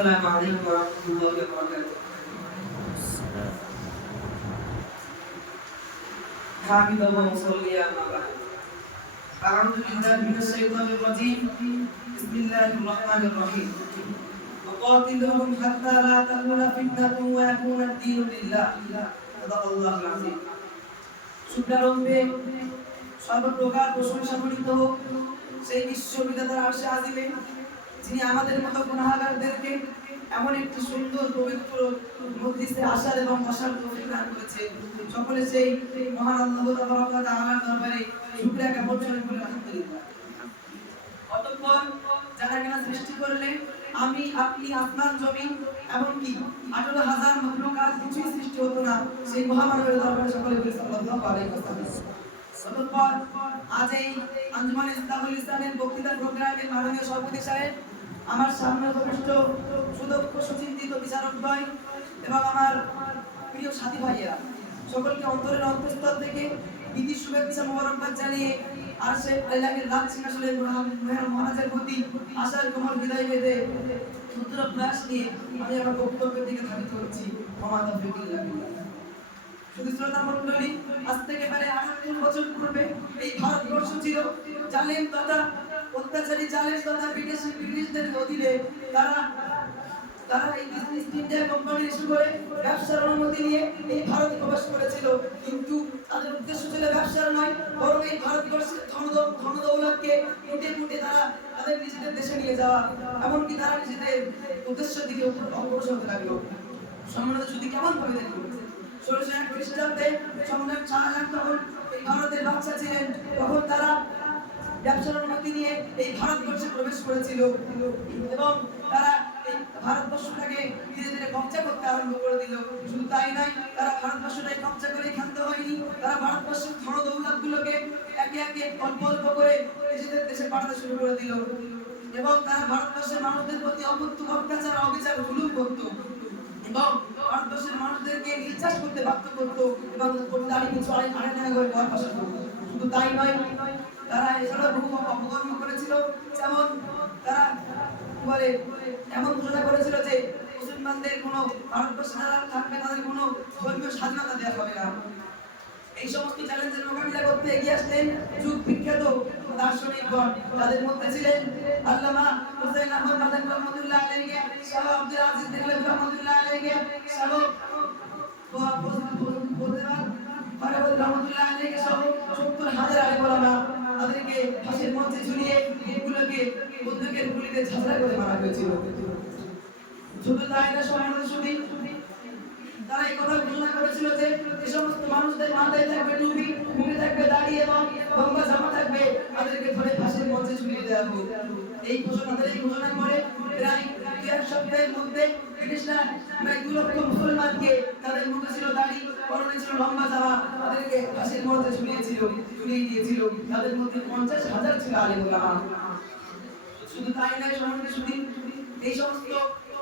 السلام عليكم ورحمة الله وبركاته حامد ومصلي أما بعد أعوذ بالله من الشيطان الرجيم بسم الله الرحمن الرحيم وقاتلهم حتى لا تكون فتنة ويكون الدين لله صدق الله العظيم শুক্রারম্ভে সর্বপ্রকার প্রশংসা করিত হোক সেই বিশ্ববিদ্যালয়ের আশে আজিলে যিনি আমাদের মতো গুণাগারদেরকে এমন একটি সুন্দর, পবিত্র মধ্যে আসার এবং বসার তৌফিক দান করেছে সকলে সেই মহান আল্লাহ দরবারে শুকরিয়া জ্ঞাপন করে অতঃপর যারা কিনা সৃষ্টি আমি, আপনি আসমান জমিন এমনকি আঠারো হাজার কিছুই সৃষ্টি হতো না, সেই মহামানবের দরবারে সকলে অতঃপর আজ এই আঞ্জুমান ইসলামুল ইসলামের বক্তৃতা প্রোগ্রামের মাননীয় সভাপতি সাহেব আমার সামনে উপবিষ্ট সুদক্ষ, সুচিন্তিত বিচারকদ্বয় এবং আমার প্রিয় সাথী ভাইয়েরা। সকলকে অন্তরের অন্তঃস্থল থেকে ঈদের শুভেচ্ছা, মোবারকবাদ জানিয়ে আর সে রাত সিংহাসনের মেহর মহারাজের প্রতি আশার কোমল বিদায় বেঁধে ক্ষুদ্র প্রয়াস নিয়ে আমি আমার বক্তব্যের দিকে ধাবিত হচ্ছি। ক্ষমা তৌফিকুল্লাহ শুধু শ্রোতা মন্ডলী আজ থেকে প্রায় আঠারো বছর পূর্বে এই ভারতবর্ষ ছিল। জালেম তথা অত্যাচারী জালেম তথা ব্রিটিশ ব্রিটিশদের অধীনে তারা ব্যবসার অনুমতি নিয়ে উদ্দেশ্য কুটে তারা তাদের নিজেদের দেশে নিয়ে যাওয়া। এমনকি তারা নিজেদের উদ্দেশ্যের দিকে অগ্রসর যদি কেমন ভারতের বাচ্চা ছিলেন। তখন তারা ব্যবসার অনুমতি নিয়ে এই ভারতবর্ষে প্রবেশ করেছিল এবং তারা এই ভারতবর্ষটাকে ধীরে ধীরে কবজা করতে আরম্ভ করে দিল শুধু তাই নয় তারা ভারতবর্ষটাকে কবজা করে ক্ষান্ত হয়নি তারা ভারতবর্ষের ধন দৌলত গুলোকে একে একে অল্প অল্প করে নিজেদের দেশে পাঠাতে শুরু করে দিল এবং তারা ভারতবর্ষের মানুষদের প্রতি অকথ্য অত্যাচার অবিচার জুলুম করতো এবং ভারতবর্ষের মানুষদেরকে নির্যাস করতে বাধ্য করতো এবং দাঁড়ি নিচু আড়াই আড়াই টাকা করে ঘর শুধু তাই নয় তারা এছাড়াও বহু অপকর্ম করেছিল। যেমন তারা বলে, এমন ঘোষণা করেছিল যে মুসলমানদের কোনো ভারতবর্ষে যারা থাকবে তাদের কোনো ধর্মীয় স্বাধীনতা দেওয়া হবে না। এই সমস্ত চ্যালেঞ্জের মোকাবিলা করতে এগিয়ে আসলেন যুগ বিখ্যাত দার্শনিকগণ তাদের মধ্যে ছিলেন আল্লামা হুসাইন আহমদ মাদানী রহমাতুল্লাহ আলাইহি, শাহ আব্দুল আজিজ দেহলভী রহমাতুল্লাহ আলাইহি, শাহ রহমাতুল্লাহ আলাইহি সহ 70 হাজার ফাঁসির মঞ্চে ঝুলিয়ে এগুলোকে বন্দুকের গুলিতে ঝাঁঝরা করে মারা হয়েছিল। শুধু তাই না সমাজের শুধু তারা এই কথা ঘোষণা করেছিল যে এই সমস্ত মানুষদের মাথায় থাকবে টুপি, মুখে থাকবে দাড়ি এবং গঙ্গা জামা থাকবে। তাদেরকে ধরে ফাঁসির মঞ্চে ঝুলিয়ে দেওয়া হোক। এই ঘোষণা তাদের এই ঘোষণা করে প্রায় দু এক সপ্তাহের মধ্যে ব্রিটিশরা প্রায় দু লক্ষ মুসলমানকে তাদের মুখে ছিল দাড়ি, পরনে ছিল লম্বা জামা, তাদেরকে ফাঁসির মঞ্চে ঝুলিয়েছিল, ঝুলিয়ে দিয়েছিল। তাদের মধ্যে পঞ্চাশ হাজার ছিল আলিম ওলামা শুধু তাই নয় সমাজে শুধু এই সমস্ত,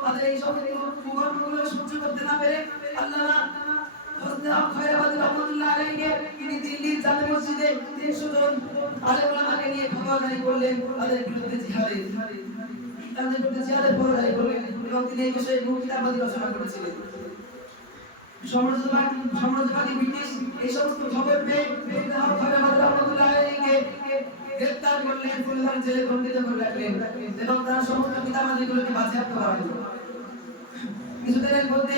তাদের এই সমস্ত কুকর্মগুলো সহ্য করতে না পেরে আল্লাহ হযরত খয়রাবাদ রহমাতুল্লাহ আলাইহি, তিনি দিল্লির জামে মসজিদে 300 জন আলেম ওলামাকে নিয়ে ভাবাগানি করলেন তাদের বিরুদ্ধে জিহাদে। তাদের বিরুদ্ধে জিহাদের ভাবাগানি করলেন এবং তিনি এই বিষয়ে মুক্তিবাদী রচনা করেছিলেন। সাম্রাজ্যবাদী সাম্রাজ্যবাদী ব্রিটিশ এই সমস্ত খবর পেয়ে গ্রেফতার করলেন ফুলহার জেলে বন্দিত তার সমস্ত কিতাবাদিগুলোকে বাজেয়াপ্ত করা হলো। কিছুদিনের মধ্যে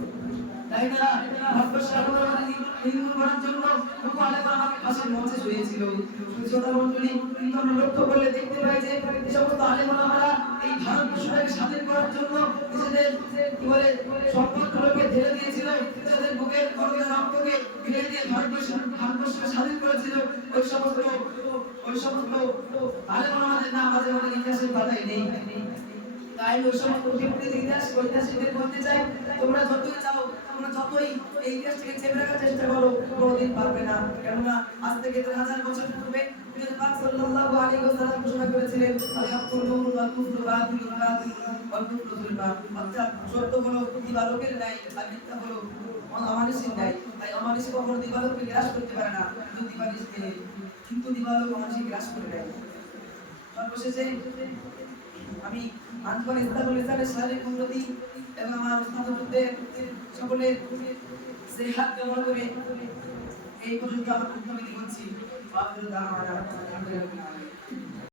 নিজেদের, কি বলে, সম্পদগুলোকে ঢেলে দিয়েছিল, নিজেদের দিয়ে ভারতবর্ষ, ভারতবর্ষকে স্বাধীন করেছিল। ওই সমস্ত ওই সমস্ত আমাদের নাম মাঝে মাঝে ইতিহাসের পাতায় নেই। তাই ওই সমস্ত বিবৃতি ইতিহাস ঐতিহাসিকদের বলতে চাই। তোমরা যতই চাও, তোমরা যতই এই ইতিহাসটাকে চেপে রাখার চেষ্টা করো, কোনোদিন পারবে না। কেননা আজ থেকে দেড় হাজার বছর পূর্বে পাক সাল্লাল্লাহু আলাইহি ওয়াসাল্লাম ঘোষণা করেছিলেন আল হাক্কু নূরুন ওয়াল কুফরু বাতিলুন বাতিলুন ওয়াল কুফরু যুলমান অর্থাৎ সত্য হলো, দিবালোকের ন্যায় আর মিথ্যা হলো অমানুষের ন্যায়। তাই অমানুষ কখনো দিবালোককে গ্রাস করতে পারে না, কিন্তু দিবালিশকে কিন্তু দিবালোক অমানুষকে গ্রাস করে দেয় সর্বশেষে আমি আনফার ইস্তাবুল ইসলামের শারীরিক উন্নতি এবং আমার স্নাতকদের সকলের সেহাত ব্যবহার করে এই পর্যন্ত আমার বক্তব্য করছি আলহামদুলিল্লাহ।